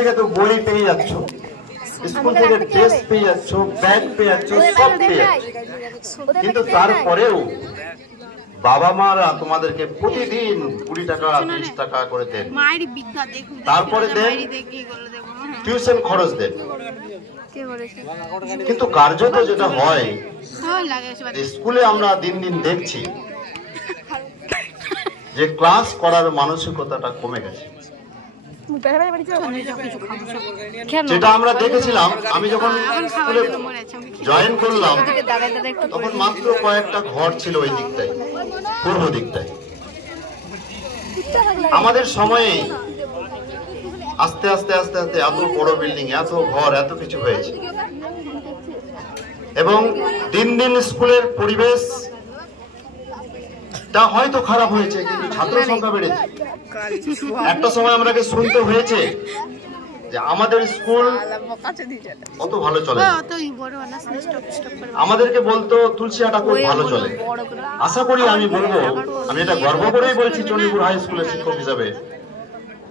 থেকে তো বই পেয়ে যাচ্ছ, স্কুল থেকে ড্রেস পেয়ে যাচ্ছ, ব্যাগ পেয়ে যাচ্ছ, সব পেয়ে যাচ্ছ, কিন্তু তারপরেও বাবা মারা তোমাদেরকে প্রতিদিন 20 টাকা 30 টাকা করে দেন, তারপরে দেন টিউশন খরচ দেন। কিন্তু কার্যত যেটা হয় স্কুলে আমরা দিন দিন দেখছি যে ক্লাস করার মানসিকতাটা কমে গেছে। যেটা আমরা দেখেছিলাম, আমি যখন স্কুলে জয়েন করলাম তখন মাত্র কয়েকটা ঘর ছিল ওই দিকটায়, পূর্ব দিকটায়। আমাদের সময়ে আস্তে আস্তে আস্তে আস্তে এত বড় বিল্ডিং, এত ঘর, এত কিছু হয়েছে। এবং দিন দিন স্কুলের পরিবেশ তা হয়তো খারাপ হয়েছে, কিন্তু ছাত্র সংখ্যা বেড়েছে। একটা সময় আমাকে শুনতে হয়েছে যে আমাদের স্কুল কত ভালো চলে, আমাদেরকে বলতো তুলসিয়াটা খুব ভালো চলে। আশা করি আমি বলবো, আমি এটা গর্ব করেই বলছি চণ্ডীপুর হাই স্কুলের শিক্ষক হিসাবে,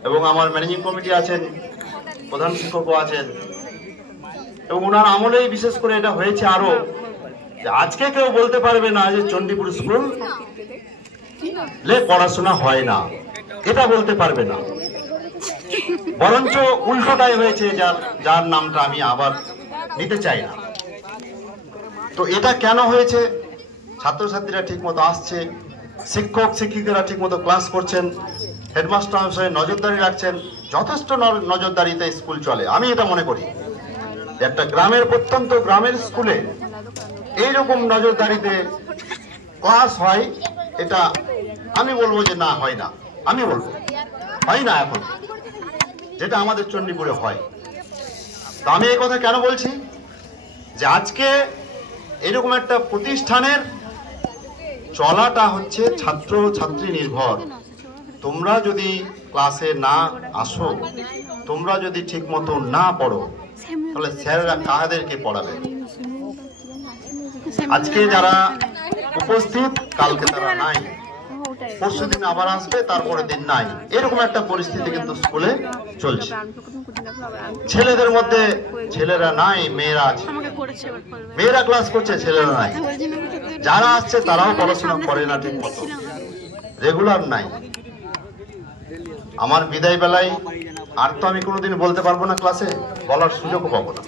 এবং আমার ম্যানেজিং কমিটি আছেন, প্রধান শিক্ষকও আছেন, এবং ওনার আমলেই বিশেষ করে এটা হয়েছে। আরো আজকে কেউ বলতে পারবে না যে চণ্ডীপুর স্কুল পড়াশোনা হয় না, এটা বলতে পারবে না। বরঞ্চ উল্টোটাই হয়েছে, যার নামটা আমি আবার নিতে চাই না। তো এটা কেন হয়েছে? ছাত্রছাত্রীরা ঠিক মতো আসছে, শিক্ষক শিক্ষিকারা ঠিক মতো ক্লাস করছেন, হেডমাস্টার মশাই নজরদারি রাখছেন, যথেষ্ট নজরদারিতে স্কুল চলে। আমি এটা মনে করি একটা গ্রামের, প্রত্যন্ত গ্রামের স্কুলে এইরকম নজরদারিতে ক্লাস হয়, এটা আমি বলবো যে না, হয় না। আমি বলবো হয় না এখন, যেটা আমাদের চণ্ডীপুরে হয়। তো আমি এই কথা কেন বলছি যে আজকে এরকম একটা প্রতিষ্ঠানের চলাটা হচ্ছে ছাত্র ছাত্রী নির্ভর। তোমরা যদি ক্লাসে না আসো, তোমরা যদি ঠিক মতো না পড়ো, তাহলে স্যাররা কাদেরকে পড়াবে? আজকে যারা উপস্থিত, কালকে তারা নাই, পরশু দিন আবার আসবে, তারপরে দিন নাই। এরকম একটা পরিস্থিতি কিন্তু স্কুলে চলছে। ছেলেদের মধ্যে ছেলেরা নাই, মেয়েরা আছে। মেয়েরা ক্লাস করছে, ছেলেরা নাই। যারা আসছে তারাও পড়াশোনা করে না ঠিক মতো, রেগুলার নাই। আমার বিদায় বেলায় আর তো আমি কোনোদিন বলতে পারবো না, ক্লাসে বলার সুযোগও পাবো না।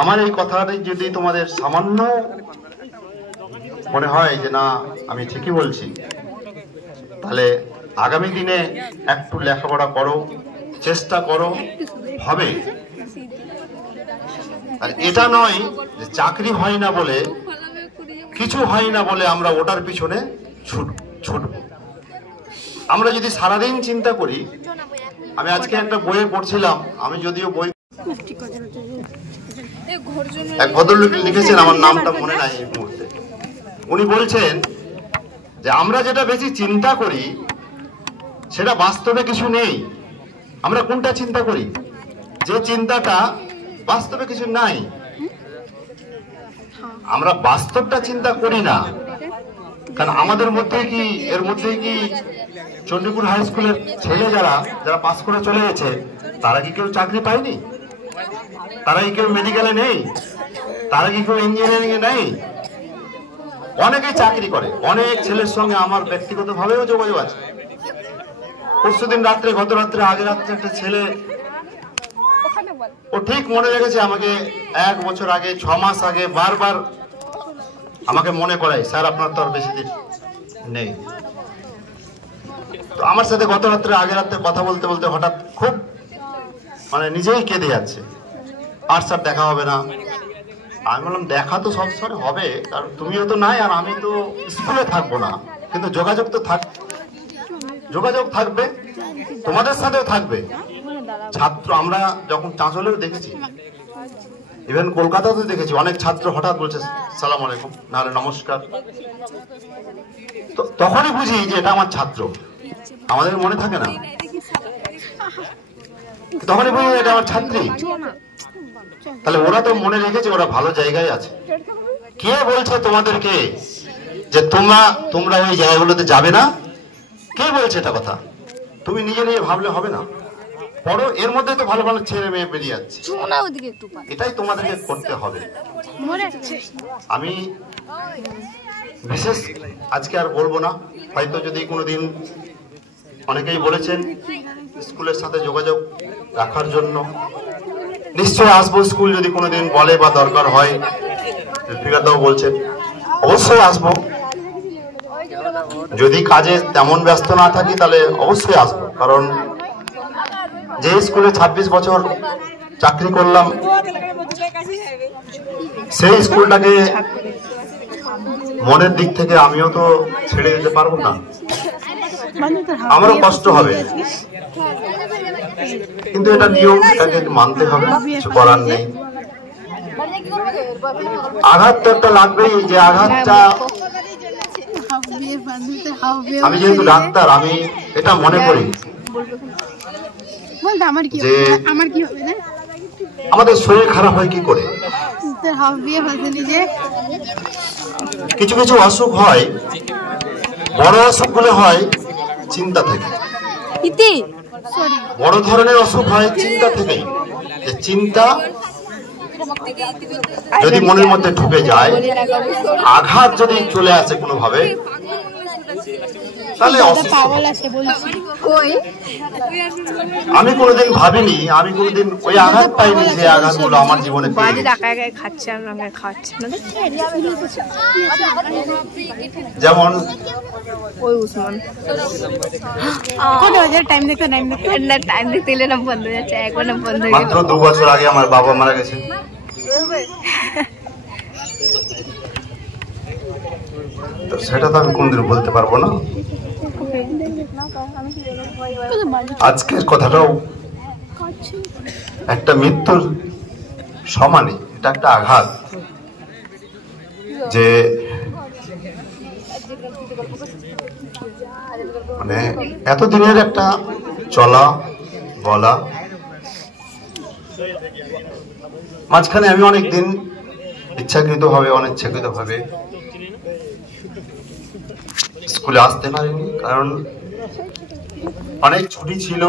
আমার এই কথাটাই যদি তোমাদের সামান্য মনে হয় যে না আমি ঠিকই বলছি, তাহলে আগামী দিনে একটু লেখাপড়া করো, চেষ্টা করো, হবে। আর এটা নয় যে চাকরি হয় না বলে, কিছু হয় না বলে আমরা ওটার পিছনে ছুটবো। আমরা যদি সারাদিন চিন্তা করি, আমি আজকে একটা বইয়ে পড়ছিলাম, আমি যদিও বই এক ভদ্রলোক লিখেছেন, আমার নামটা মনে নাই এই মুহূর্তে। উনি বলছেন যে আমরা যেটা বেশি চিন্তা করি সেটা বাস্তবে কিছু নেই। আমরা কোনটা চিন্তা করি? যে চিন্তাটা বাস্তবে কিছু নাই। আমরা বাস্তবটা চিন্তা করি না, কারণ আমাদের মধ্যে কি, এর মধ্যে কি চণ্ডীপুর হাই স্কুলের ছেলে যারা পাস করে চলে গেছে, তারা কি কেউ চাকরি পায়নি? তারা কি কেউ মেডিকেলে নেই? তারা কি কেউ ইঞ্জিনিয়ারিং এ নেই? অনেকেই চাকরি করে। অনেক ছেলের সঙ্গে আমার ব্যক্তিগত ভাবেও যোগাযোগ আছে। পরশুদিন রাত্রে, গত রাত্রে, আগের রাত্রে একটা ছেলে, ও ঠিক মনে রেখেছে আমাকে, 1 বছর আগে, 6 মাস আগে বারবার আমাকে মনে করায়, স্যার আপনার তো আর বেশি দিন নেই। তো আমার সাথে গত রাত্রে, আগের রাত্রে কথা বলতে বলতে হঠাৎ খুব নিজেই কেঁদে যাচ্ছে, আর স্যার দেখা হবে না। আমি বললাম দেখা তো সবসময় হবে, কারণ তুমিও তো নাই, আর আমি তো স্কুলে থাকবো না, কিন্তু যোগাযোগ তো যোগাযোগ থাকবে, তোমাদের সাথেও থাকবে। ছাত্র আমরা যখন চাঁচলেও দেখেছি, ইভেন কলকাতাতেও দেখেছি, অনেক ছাত্র হঠাৎ বলছে সালাম আলাইকুম, নাহলে নমস্কার। তো তখনই বুঝি যে এটা আমার ছাত্র। আমাদের মনে থাকে না, তখনই বুঝি এটা আমার ছাত্রী। তাহলে ওরা তো মনে রেখেছে, ওরা ভালো জায়গায় আছে। কে বলছে তোমাদেরকে যে তোমরা ওই জায়গাগুলোতে যাবে না? কে বলছে এটা কথা? তুমি নিজে নিজে ভাবলে হবে না। পড়ো, এর মধ্যে তো ভালো ভালো ছেলে মেয়ে বেরিয়ে যাচ্ছে, এটাই তোমাদেরকে করতে হবে। আমি বিশেষ আজকে আর বলবো না, হয়তো যদি কোনোদিন অনেকেই বলেছেন স্কুলের সাথে যোগাযোগ রাখার জন্য, নিশ্চয়ই আসবো। স্কুল যদি কোনোদিন বলে বা দরকার হয়, জুলফিকারদাও বলছেন, অবশ্যই আসবো। যদি কাজে তেমন ব্যস্ত না থাকি তাহলে অবশ্যই আসবো, কারণ যে স্কুলে 26 বছর চাকরি করলাম সেই স্কুলটাকে মনের দিক থেকে আমিও তো ছেড়ে দিতে পারবো না, আমারও কষ্ট হবে, কিন্তু এটা নিয়ম, এটাকে মানতে হবে, কিছু করার নেই। আঘাত তো একটা লাগবেই, যে আঘাতটা, আমি যেহেতু ডাক্তার আমি এটা মনে করি যে আমাদের শরীর খারাপ হয় কি করে, কিছু কিছু অসুখ হয়, বড় অসুখগুলো হয় চিন্তা থেকে, বড় ধরনের অসুখ হয় চিন্তা থেকেই। যে চিন্তা যদি মনের মধ্যে ঢুকে যায়, আঘাত যদি চলে আসে কোনোভাবে, তাহলে আমি কোনোদিন ভাবিনি, আমি কোনোদিন ওই আঘাত পাইনি যে আঘাতগুলো আমার জীবনে যেমন মাত্র 2 বছর আগে আমার বাবা মারা গেছে। সেটা তো আমি কোনদিন বলতে পারবো না। আজকের কথাটাও একটা মৃত্যুর সমানই, এটা একটা আঘাত, যে মানে এতদিনের একটা চলা বলা, মাঝখানে আমি অনেকদিন ইচ্ছাকৃত ভাবে অনিচ্ছাকৃত ভাবে স্কুলে আসতে পারিনি, কারণ অনেক ছুটি ছিল,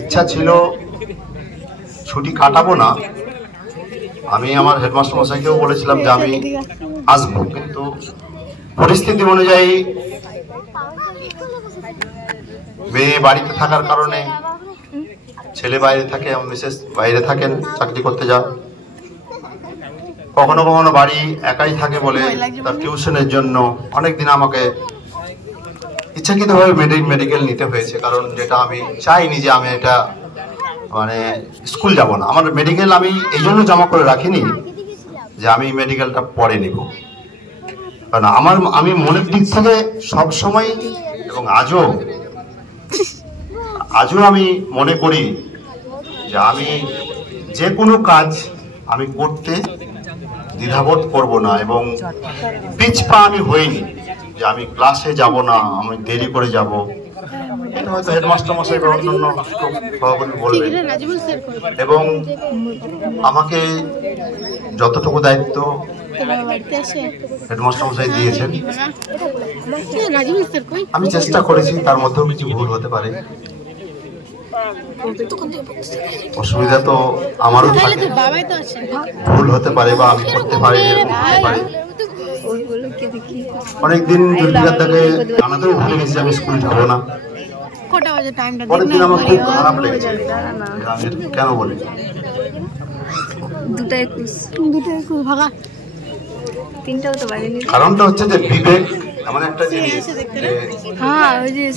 ইচ্ছা ছিল ছুটি কাটাবো না। আমি আমার হেডমাস্টার মশাইকেও বলেছিলাম যে আমি আসবো, কিন্তু পরিস্থিতি অনুযায়ী মেয়ে বাড়িতে থাকার কারণে, ছেলে বাইরে থাকে, মিসেস বাইরে থাকেন চাকরি করতে যান, কখনো কখনো বাড়ি একাই থাকে বলে তার টিউশনের জন্য অনেকদিন আমাকে ইচ্ছাকৃতভাবে মেডিকেল নিতে হয়েছে, কারণ যেটা আমি চাইনি যে আমি এটা মানে স্কুল যাব না। আমার মেডিকেল আমি এই জন্য জমা করে রাখিনি যে আমি মেডিকেলটা পরে নিব, কারণ আমি মনের দিক থেকে সব সময় এবং আজও আমি মনে করি যে আমি যে কোনো কাজ আমি করতে দ্বিধাবোধ করব না, এবং পিছপা আমি হইনি যে আমি ক্লাসে যাব না, আমি দেরি করে যাব। হয়তো হেডমাস্টার মশাই বা অন্যান্য সভাপতি বলবেন, এবং আমাকে যতটুকু দায়িত্ব হেডমাস্টার মশাই দিয়েছেন আমি চেষ্টা করেছি, তার মধ্যেও কিছু ভুল হতে পারে, অসুবিধা তো আমারও থাকে, ভুল হতে পারে বা আমি করতে পারি, অনেকদিন জুলফিকারদাকে জানাতেও ভুলে গেছি আমি স্কুল যাবো না। পরের দিন আমার খুব খারাপ লেগেছে, আমি কেন বলি, কারণটা হচ্ছে যে বিবেক এমন একটা জিনিস,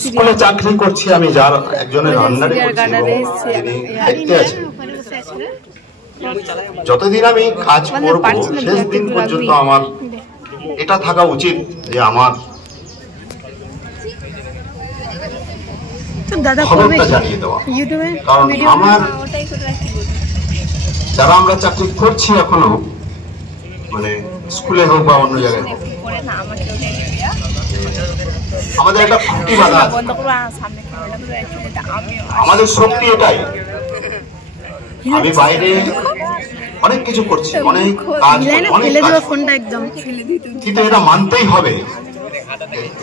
স্কুলে চাকরি করছি আমি, যার একজনের আন্ডারে করছি এবং যিনি দায়িত্বে আছেন, যতদিন আমি কাজ করব শেষ দিন পর্যন্ত আমার এটা থাকা উচিত যে আমার খবরটা জানিয়ে দেওয়া, কারণ আমার যারা আমরা চাকরি করছি এখনো, মানে স্কুলে হোক বা অন্য জায়গায় হোক, আমাদের একটা খুঁটি বাঁধা আছে, আমাদের শক্তি এটাই। আমি বাইরে অনেক কিছু করছি, অনেক কাজ, কিন্তু এটা মানতেই হবে,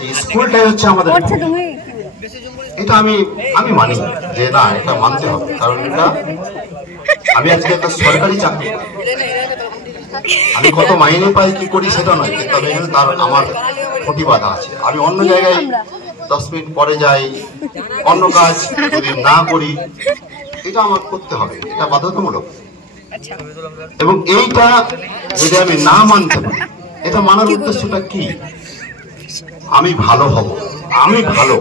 এই স্কুলটাই হচ্ছে আমাদের। এটা আমি মানি যে না, এটা মানতে হবে। কারণ এটা আমি আজকে একটা সরকারি চাকরি, আমি কত মাইনে পাই কি করি সেটা নয়, তবে তার আমার প্রতিবাদ আছে। আমি অন্য জায়গায় 10 মিনিট পরে যাই, অন্য কাজ যদি না করি, এটা আমার করতে হবে, এটা বাধ্যতামূলক। এবং এইটা যদি আমি না মানতে পারি, এটা মানার উদ্দেশ্যটা কি? আমি ভালো হব, আমি ভালো,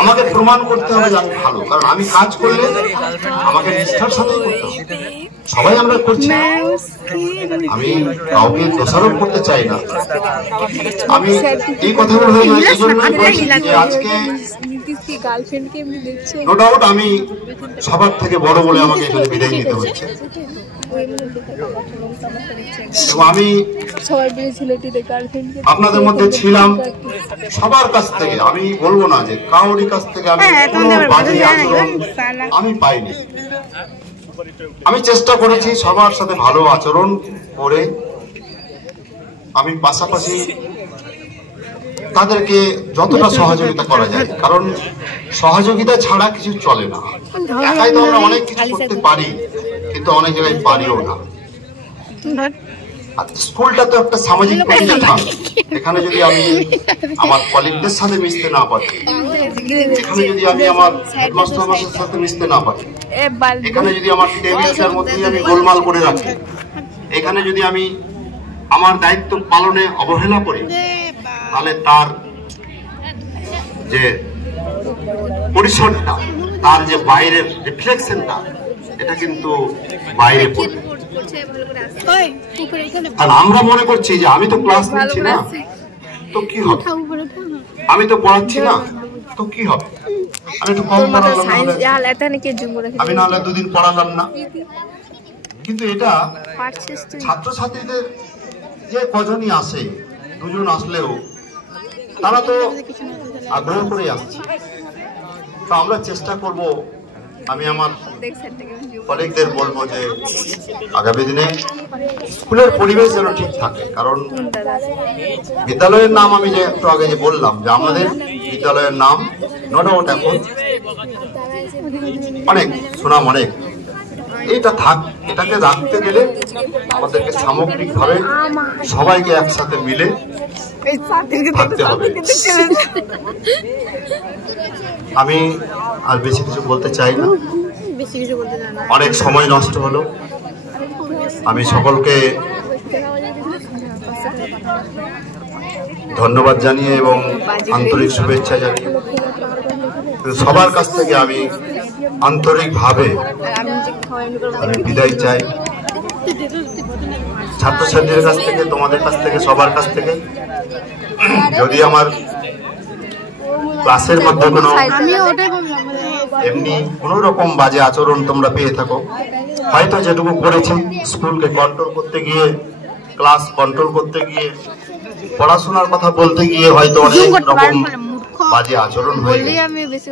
আমাকে প্রমাণ করতে হবে যে আমি ভালো। কারণ আমি কাজ করলে আমাকে নিষ্ঠার সাথে করতে হবে। সবাই আমরা করছি, আমি কাউকে দোষারোপ করতে চাই না। আমি এই কথাগুলো হয়ে যায় এই জন্যই বলছি যে আজকে নো ডাউট আমি সবার থেকে বড় বলে আমাকে এখানে বিদায় নিতে হচ্ছে। আমি আপনাদের মধ্যে ছিলাম, সবার কাছ থেকে, আমি বলবো না যে কাউরি কাছ থেকে আমি কোনো বাজে আচরণ আমি পাইনি। আমি চেষ্টা করেছি সবার সাথে ভালো আচরণ করে, আমি পাশাপাশি তাদেরকে যতটা সহযোগিতা করা যায়, কারণ সহযোগিতা ছাড়া কিছু চলে না। একাই তো আমরা অনেক কিছু করতে পারি, কিন্তু অনেক জায়গায় পারিও না। স্কুলটা তো একটা সামাজিক প্রতিষ্ঠান, এখানে যদি আমি আমার কলিগদের সাথে মিশতে না পারি, এখানে যদি আমি আমার হেডমাস্টারের সাথে মিশতে না পারি, এখানে যদি আমার টেবিলটার মধ্যে আমি গোলমাল করে রাখি, এখানে যদি আমি আমার দায়িত্ব পালনে অবহেলা করি, তাহলে তার যে পরিসরটা, তার যে বাইরের রিফ্লেকশনটা, এটা কিন্তু বাইরে পড়বে। আর আমরা মনে করছি যে আমি তো ক্লাস নিচ্ছি না, তো কি হবে, আমি তো পড়াচ্ছি না, তো কি হবে, আমি একটু কম পড়ালাম, আমি নাহলে 2 দিন পড়ালাম না। কিন্তু এটা ছাত্রছাত্রীদের যে কজনই আসে, 2 জন আসলেও তারা তো আগ্রহ করে আসছে। তো আমরা চেষ্টা করব, আমি আমার কলিগদের বলবো যে আগামী দিনে স্কুলের পরিবেশ যেন ঠিক থাকে। কারণ বিদ্যালয়ের নাম আমি যে একটু আগে যে বললাম যে আমাদের বিদ্যালয়ের নাম নো ডাউট এখন অনেক সুনাম, অনেক, এইটা এটাকে রাখতে গেলে আমাদেরকে সামগ্রিকভাবে সবাইকে একসাথে মিলে থাকতে হবে। আমি আর বেশি কিছু বলতে চাই না, অনেক সময় নষ্ট হলো। আমি সকলকে ধন্যবাদ জানিয়ে এবং আন্তরিক শুভেচ্ছা জানিয়ে সবার কাছ থেকে আমি আন্তরিকভাবে আমি বিদায় চাই। ছাত্রছাত্রীদের কাছ থেকে, তোমাদের কাছ থেকে, সবার কাছ থেকে। যদি আমার ক্লাসের মধ্যে কোনো এমনি কোন রকম বাজে আচরণ তোমরা পেয়ে থাকো, হয়তো যেটুকু করেছি স্কুলকে কন্ট্রোল করতে গিয়ে, ক্লাস কন্ট্রোল করতে গিয়ে, পড়াশোনার কথা বলতে গিয়ে হয়তো অনেক রকম বাজে আচরণ হয়ে গেছে,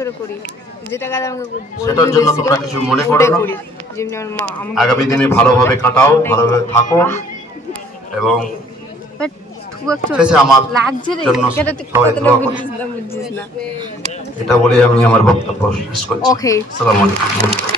সেটার জন্য তোমরা কিছু মনে করো না। আগামী দিনে ভালোভাবে কাটাও, ভালোভাবে থাকো, এবং শেষে আমার জন্য সবাই দোয়া করো। এটা বলে আমি আমার বক্তব্য শেষ করছি। আসসালামু আলাইকুম।